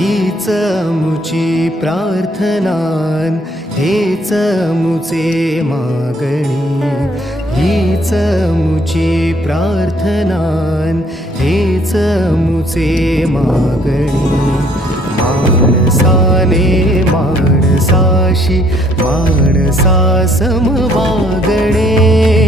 हीच मुची प्रार्थनान, हेच मुचे मागणी. हीच मुची प्रार्थनान, हेच मुचे मागणी. माणसाने माणसाशी माणसासम वागणे.